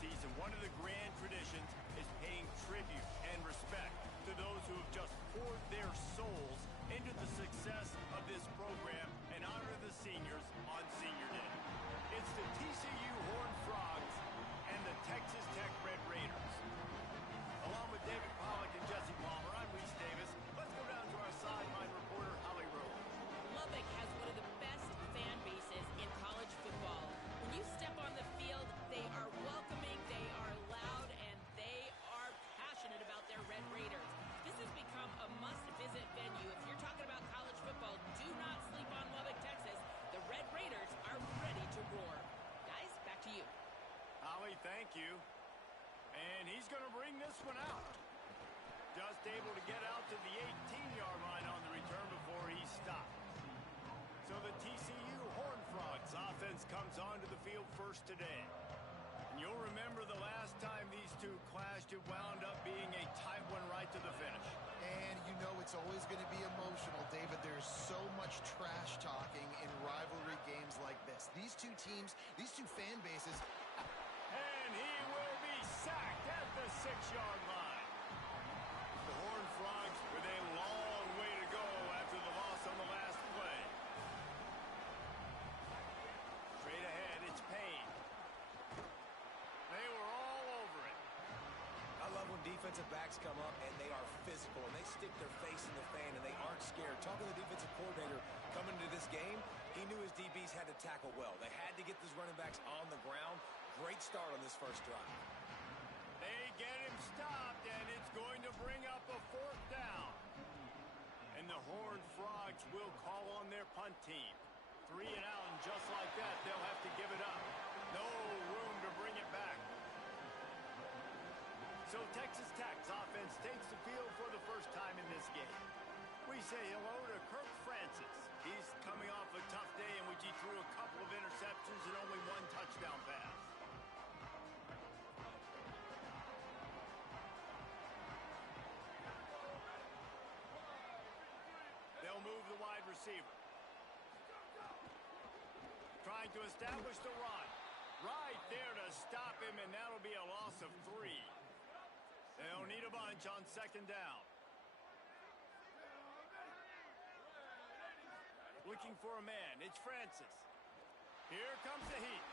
season, one of the grand traditions is paying tribute and respect to those who have just poured their souls into the success of this program and honor the seniors on Senior Day. It's the TCU Horned Frogs and the Texas Tech Red Raiders. Along with David Pollack and Jesse Palmer, I'm Reese Davis. Let's go down to our sideline reporter, Holly Rowe. Lubbock has one of the best fan bases in college football. When you step on the field, they are welcoming, they are loud, and they are passionate about their Red Raiders. This has become a must-visit venue. If you're talking about college football, do not sleep on Lubbock, Texas. The Red Raiders are ready to roar. Guys, back to you. Holly, thank you. And he's going to bring this one out. Just able to get out to the 18-yard line on the return before he stopped. So the TCU Horned Frogs offense comes onto the field first today. And you'll remember the last time these two clashed, it wound up being a tight one right to the finish. And you know it's always going to be emotional, David. There's so much trash talking in rivalry games like this. These two teams, these two fan bases... And he will be sacked at the 6-yard line. The Horned Frogs with a long way to go after the loss on the last play. Straight ahead, it's Payne. They were all over it. I love when defensive backs come up and they are physical and they stick their face in the fan and they aren't scared. Talking to the defensive coordinator coming into this game, he knew his DBs had to tackle well. They had to get these running backs on the ground. Great start on this first drive. They get him stopped, and it's going to bring up a 4th down. And the Horned Frogs will call on their punt team. 3 and out, and just like that, they'll have to give it up. No room to bring it back. So Texas Tech's offense takes the field for the first time in this game. We say hello to Kirk Francis. He's coming off a tough day in which he threw a couple of interceptions and only 1 touchdown pass. They'll move the wide receiver. Trying to establish the run. Right there to stop him, and that'll be a loss of 3. They'll need a bunch on 2nd down. Looking for a man. It's Francis. Here comes the heat.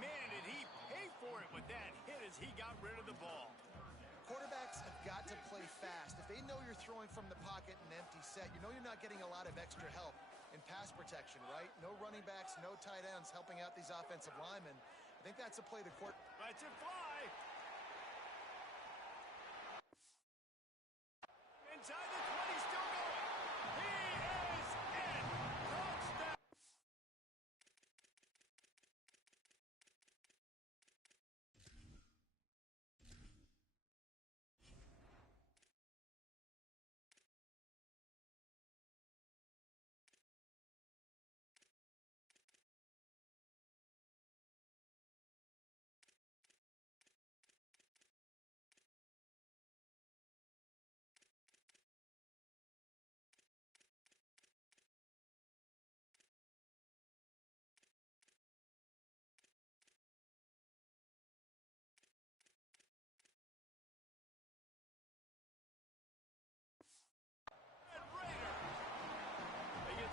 Man, did he pay for it with that hit as he got rid of the ball. Quarterbacks have got to play fast. If they know you're throwing from the pocket in an empty set, you know you're not getting a lot of extra help in pass protection, right? No running backs, no tight ends helping out these offensive linemen. I think that's a play the court. Lets it fly. Inside the 20, still going. He is in. Touchdown.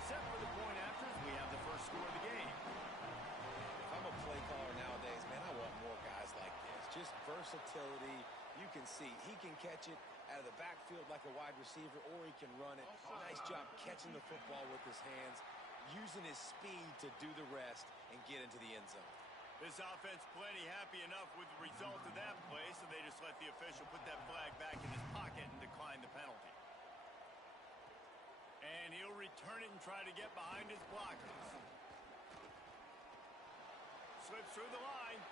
Set for the point after as we have the first score of the game. If I'm a play caller nowadays, man, I want more guys like this. Just versatility. You can see he can catch it out of the backfield like a wide receiver, or he can run it. Nice job catching the football with his hands, using his speed to do the rest and get into the end zone. This offense plenty happy enough with the result of that play, so they just let the official put that flag back in his pocket and decline the penalty. And he'll return it and try to get behind his blockers. Slips through the line.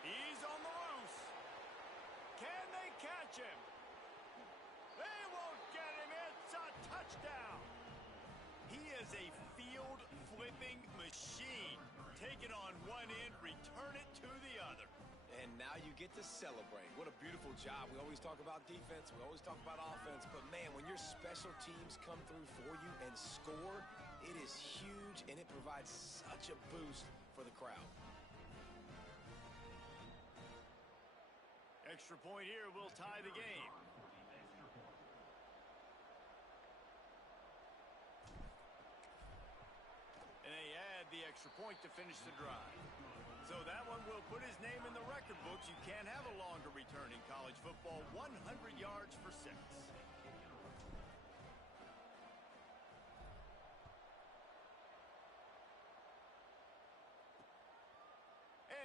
He's on the loose. Can they catch him? They won't get him. It's a touchdown. He is a field-flipping machine. Take it on one end, return it to the other. And now you get to celebrate. What a beautiful job. We always talk about defense. We always talk about offense. But, man, when your special teams come through for you and score, it is huge, and it provides such a boost for the crowd. Extra point here will tie the game. And they add the extra point to finish the drive. So that one will put his name in the record books. You can't have a longer return in college football. 100 yards for 6.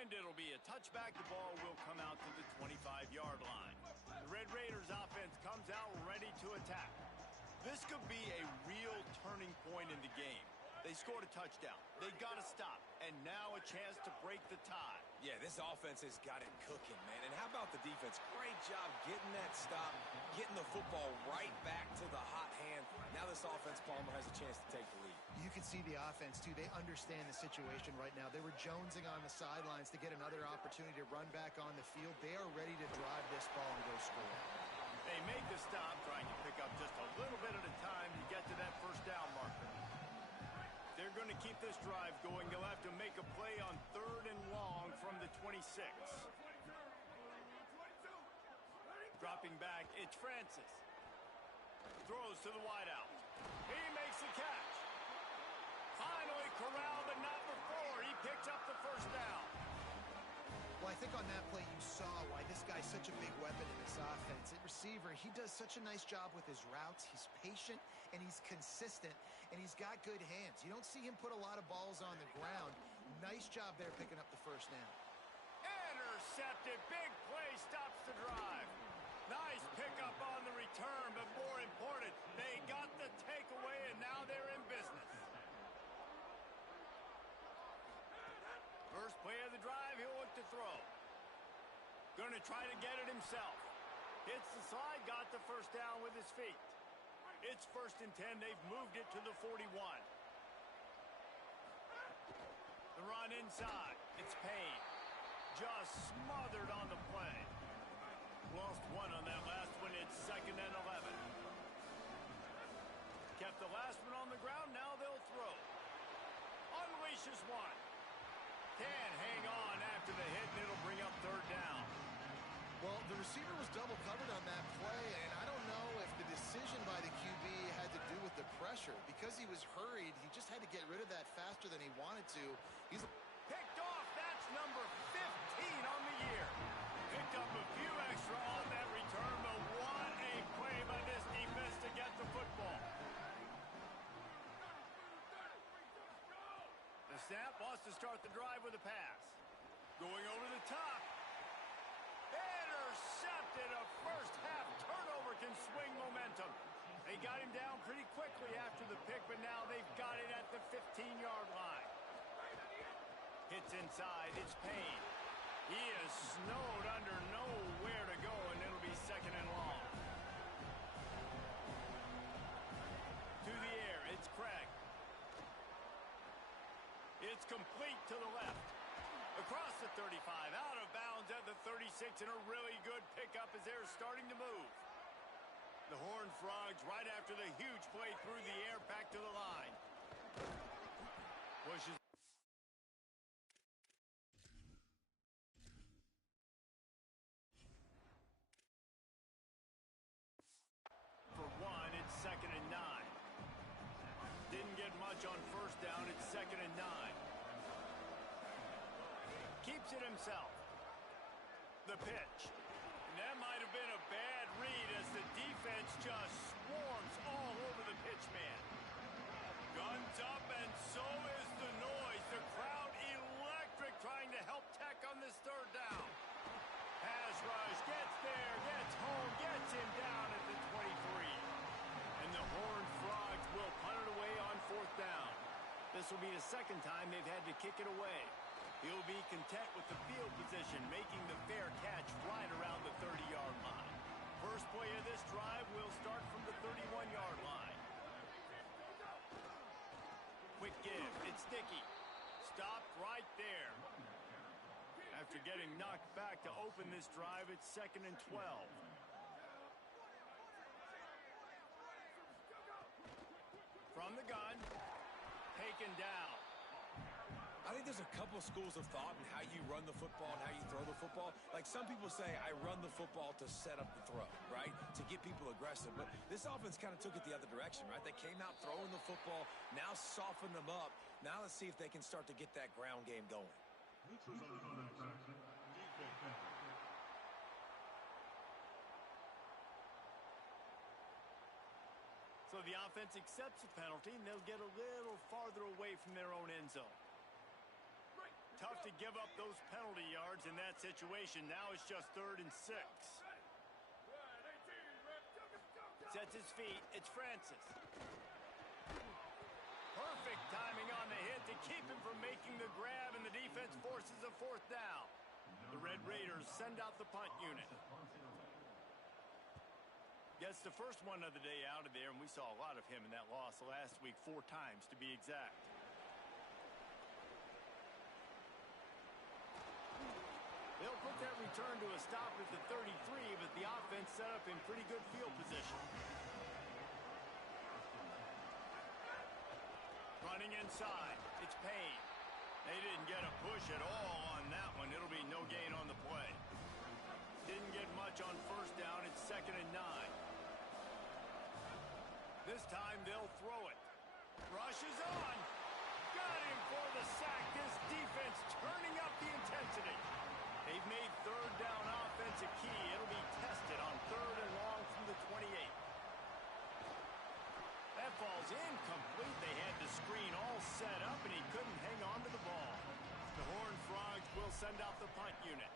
And it'll be a touchback. The ball will come out to the 25-yard line. The Red Raiders offense comes out ready to attack. This could be a real turning point in the game. They scored a touchdown. They got to stop. And now a chance to break the tie. Yeah, this offense has got it cooking, man. And how about the defense? Great job getting that stop, getting the football right back to the hot hand. Now this offense, Palmer, has a chance to take the lead. You can see the offense, too. They understand the situation right now. They were jonesing on the sidelines to get another opportunity to run back on the field. They are ready to drive this ball and go score. They make the stop, trying to pick up just a little bit at a time to get to that first down marker. They're going to keep this drive going. They'll have to make a play on 3rd and long from the 26. Dropping back, it's Francis. Throws to the wideout. He makes the catch. Finally corralled, but not before. He picks up the first down. Well, I think on that play you saw why this guy's such a big weapon in this offense. At receiver, he does such a nice job with his routes. He's patient, and he's consistent, and he's got good hands. You don't see him put a lot of balls on the ground. Nice job there picking up the first down. Intercepted. Big play stops the drive. Nice pickup on the return, but more important, they got the takeaway, and now they're in business. First play of the drive, he'll look to throw. Gonna try to get it himself. Hits the slide, got the first down with his feet. It's 1st and 10, they've moved it to the 41. The run inside, it's Payne. Just smothered on the play. Lost one on that last one, it's 2nd and 11. Kept the last one on the ground, now they'll throw. Unleashes one. Can't hang on after the hit, and it'll bring up 3rd down. Well, the receiver was double covered on that play, and I don't know if the decision by the QB had to do with the pressure. Because he was hurried, he just had to get rid of that faster than he wanted to. He's picked off. That's number 15 on the year. Picked up a few extra on that return, but what a play by this defense to get the football. The snap wants to start the drive with a pass. Going over the top. Intercepted. A first half turnover can swing momentum. They got him down pretty quickly after the pick, but now they've got it at the 15-yard line. Hits inside. It's Payne. He is snowed under, nowhere to go, and it'll be 2nd and long. To the air. It's Craig. It's complete to the left. Across the 35, out of bounds at the 36, and a really good pickup as they're starting to move. The Horned Frogs right after the huge play through the air back to the line. Pushes. For one, it's 2nd and 9. Didn't get much on first down, it's 2nd and 9. Keeps it himself. The pitch. And that might have been a bad read as the defense just swarms all over the pitch man. Guns up, and so is the noise. The crowd electric trying to help Tech on this 3rd down. Pass rush, gets there, gets home, gets him down at the 23. And the Horned Frogs will punt it away on 4th down. This will be the 2nd time they've had to kick it away. He'll be content with the field position, making the fair catch right around the 30-yard line. First play of this drive will start from the 31-yard line. Quick give. It's Dickey. Stopped right there. After getting knocked back to open this drive, it's 2nd and 12. From the gun. Taken down. I think there's a couple schools of thought in how you run the football and how you throw the football. Like some people say, I run the football to set up the throw, right? To get people aggressive. But this offense kind of took it the other direction, right? They came out throwing the football, now soften them up. Now let's see if they can start to get that ground game going. So the offense accepts the penalty, and they'll get a little farther away from their own end zone. Tough to give up those penalty yards in that situation. Now it's just 3rd and 6. Sets his feet. It's Francis. Perfect timing on the hit to keep him from making the grab, and the defense forces a 4th down. The Red Raiders send out the punt unit. Gets the first one of the day out of there, and we saw a lot of him in that loss last week, 4 times to be exact. They'll put that return to a stop at the 33, but the offense set up in pretty good field position. Running inside, it's Payne. They didn't get a push at all on that one. It'll be no gain on the play. Didn't get much on 1st down. It's 2nd and 9. This time they'll throw it. Rushes on. Got him for the sack. This defense turning up the intensity. They've made 3rd down offense a key. It'll be tested on 3rd and long from the 28. That falls incomplete. They had the screen all set up, and he couldn't hang on to the ball. The Horned Frogs will send out the punt unit.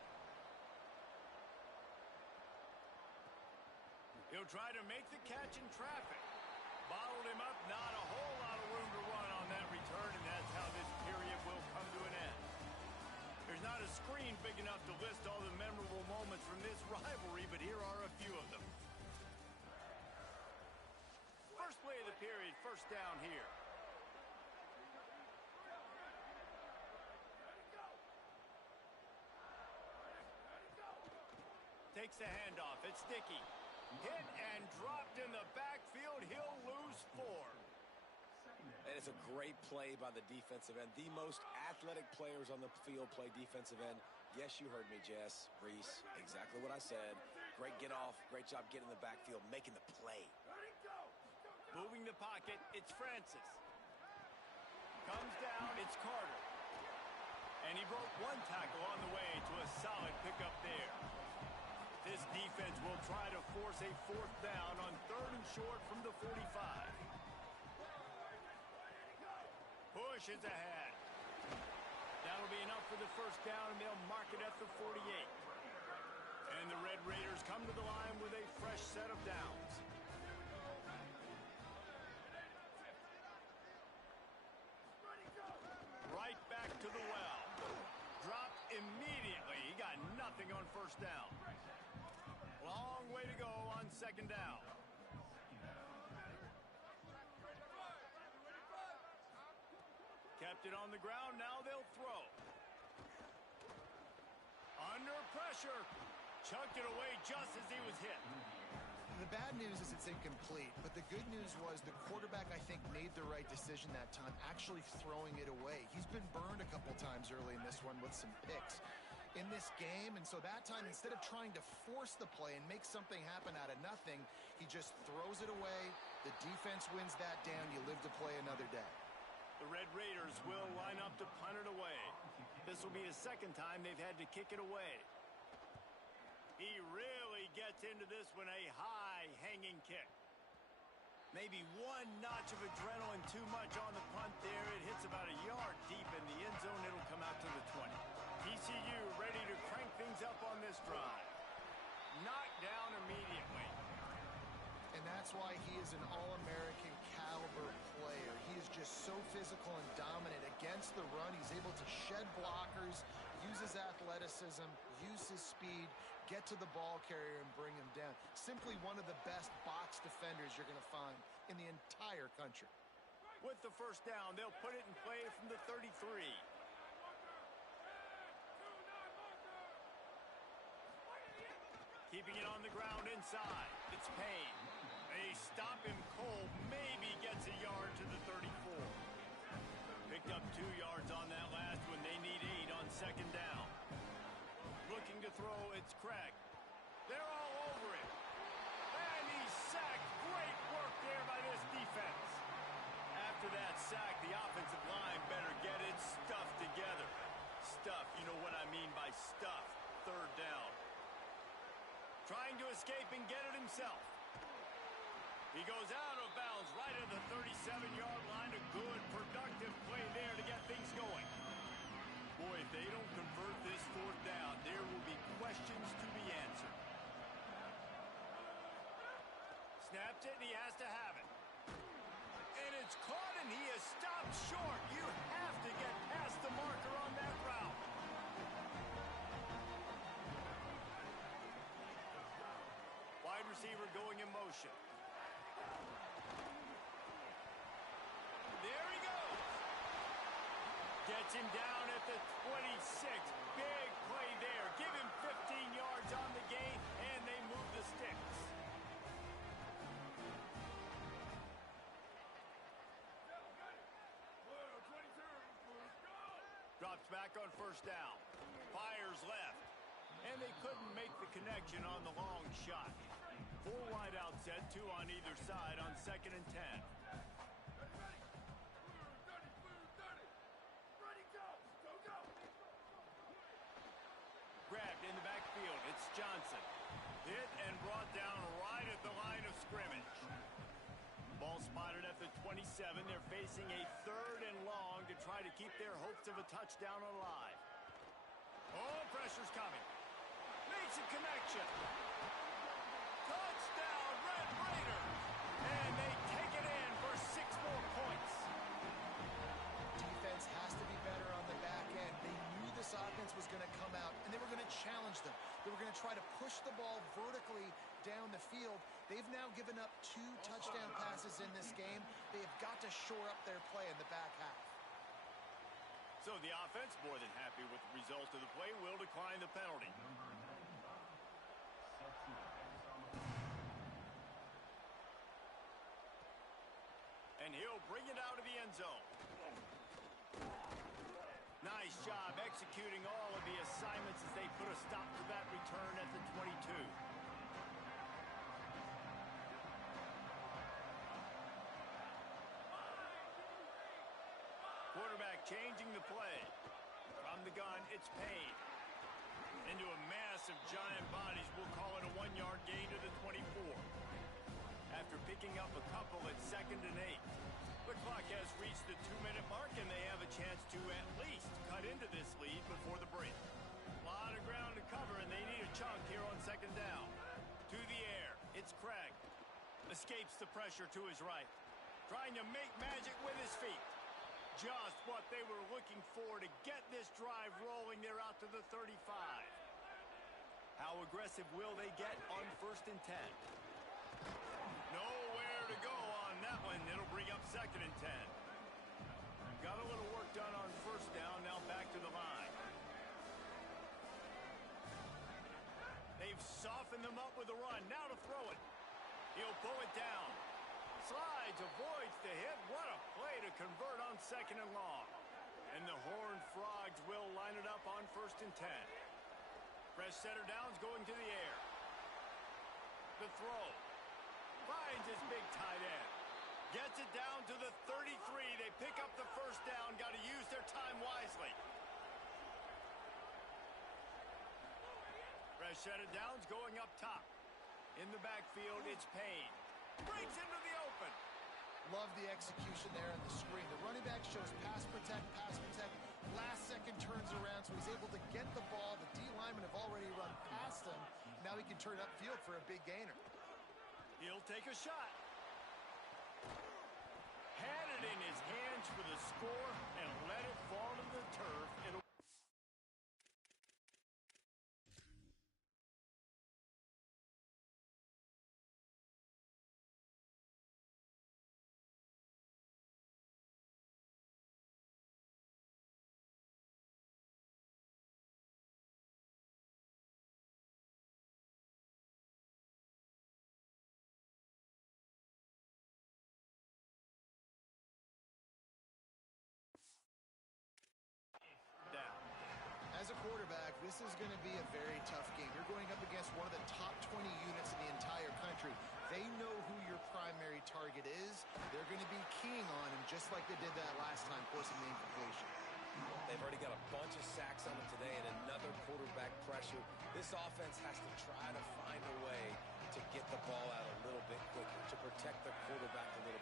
He'll try to make the catch in traffic. Bottled him up. Not a whole lot of room to run on that return, and that's how this period will come to an end. There's not a screen big enough to list all the memorable moments from this rivalry, but here are a few of them. First play of the period, 1st down here. Takes the handoff. It's Dickey. Hit and dropped in the backfield. He'll lose 4. And it's a great play by the defensive end. The most athletic players on the field play defensive end. Yes, you heard me, Jess, Reese. Exactly what I said. Great get off. Great job getting in the backfield, making the play. Moving the pocket, it's Francis. Comes down, it's Carter. And he broke 1 tackle on the way to a solid pickup there. This defense will try to force a 4th down on 3rd and short from the 45. Push is ahead. That'll be enough for the 1st down, and they'll mark it at the 48. And the Red Raiders come to the line with a fresh set of downs. Right back to the well. Dropped immediately. He got nothing on 1st down. Long way to go on 2nd down. Kept it on the ground. Now they'll throw. Under pressure. Chucked it away just as he was hit. The bad news is it's incomplete, but the good news was the quarterback, I think, made the right decision that time, actually throwing it away. He's been burned a couple times early in this one with some picks in this game, and so that time, instead of trying to force the play and make something happen out of nothing, he just throws it away. The defense wins that down. You live to play another day. The Red Raiders will line up to punt it away. This will be the 2nd time they've had to kick it away. He really gets into this one, a high hanging kick. Maybe 1 notch of adrenaline too much on the punt there. It hits about a yard deep in the end zone. It'll come out to the 20. TCU ready to crank things up on this drive. Knocked down immediately. And that's why he is an All-American caliber player. He is just so physical and dominant against the run. He's able to shed blockers, use his athleticism, use his speed, get to the ball carrier and bring him down. Simply one of the best box defenders you're going to find in the entire country. With the 1st down, they'll put it in play from the 33. Keeping it on the ground inside. It's Payne. They stop him cold. Maybe gets a yard to the 34. Picked up 2 yards on that last second down. Looking to throw, it's Craig. They're all over it. And he's sacked. Great work there by this defense. After that sack, the offensive line better get its stuff together. Stuff, you know what I mean by stuff. Third down. Trying to escape and get it himself. He goes out of bounds right at the 37-yard line. A good, productive play there to get things going. Boy, if they don't convert this fourth down, there will be questions to be answered. Snaps it, and he has to have it. And it's caught, and he is stopped short. You have to get past the marker on that route. Wide receiver going in motion. There he goes. Gets him down at the 26. Big play there. Give him 15 yards on the gain, and they move the sticks. Drops back on first down. Fires left. And they couldn't make the connection on the long shot. 4 wide out set, 2 on either side on 2nd and 10. Grabbed in the backfield. It's Johnson. Hit and brought down right at the line of scrimmage. Ball spotted at the 27. They're facing a 3rd and long to try to keep their hopes of a touchdown alive. Oh, pressure's coming. Makes a connection. Touchdown, Red Raiders. And they take it in for 6 more points. Defense has to be better on the back end. They knew this offense was going to come out, and they were going to challenge them. They were going to try to push the ball vertically down the field. They've now given up 2 touchdown passes in this game. They have got to shore up their play in the back half. So the offense, more than happy with the result of the play, will decline the penalty. And he'll bring it out of the end zone. Nice job executing all of the assignments as they put a stop to that return at the 22. Quarterback changing the play. From the gun, it's Payne. Into a mass of giant bodies, we'll call it a 1-yard gain to the 24. After picking up a couple at 2nd and 8. The clock has reached the 2-minute mark, and they have a chance to at least cut into this lead before the break. A lot of ground to cover, and they need a chunk here on 2nd down. To the air, it's Craig. Escapes the pressure to his right. Trying to make magic with his feet. Just what they were looking for to get this drive rolling. They're out to the 35. How aggressive will they get on 1st and 10? Nowhere to go on that one. It'll bring up 2nd and 10. Got a little work done on 1st down. Now back to the line. They've softened them up with a run. Now to throw it. He'll pull it down. Slides, avoids the hit. What a play to convert on 2nd and long. And the Horned Frogs will line it up on 1st and 10. Fresh setter downs going to the air. The throw. Finds his big tight end. Gets it down to the 33. They pick up the 1st down. Got to use their time wisely. Fresh set of downs going up top. In the backfield, it's Payne. Breaks into the open. Love the execution there on the screen. The running back shows pass protect. Last second turns around, so he's able to get the ball. The D linemen have already run past him. Now he can turn upfield for a big gainer. He'll take a shot. Had it in his hands for the score and let it fall to the turf. It'll This is going to be a very tough game. You're going up against one of the top 20 units in the entire country. They know who your primary target is. They're going to be keying on him just like they did that last time, forcing the incompletion. They've already got a bunch of sacks on them today and another quarterback pressure. This offense has to try to find a way to get the ball out a little bit quicker, to protect the quarterback a little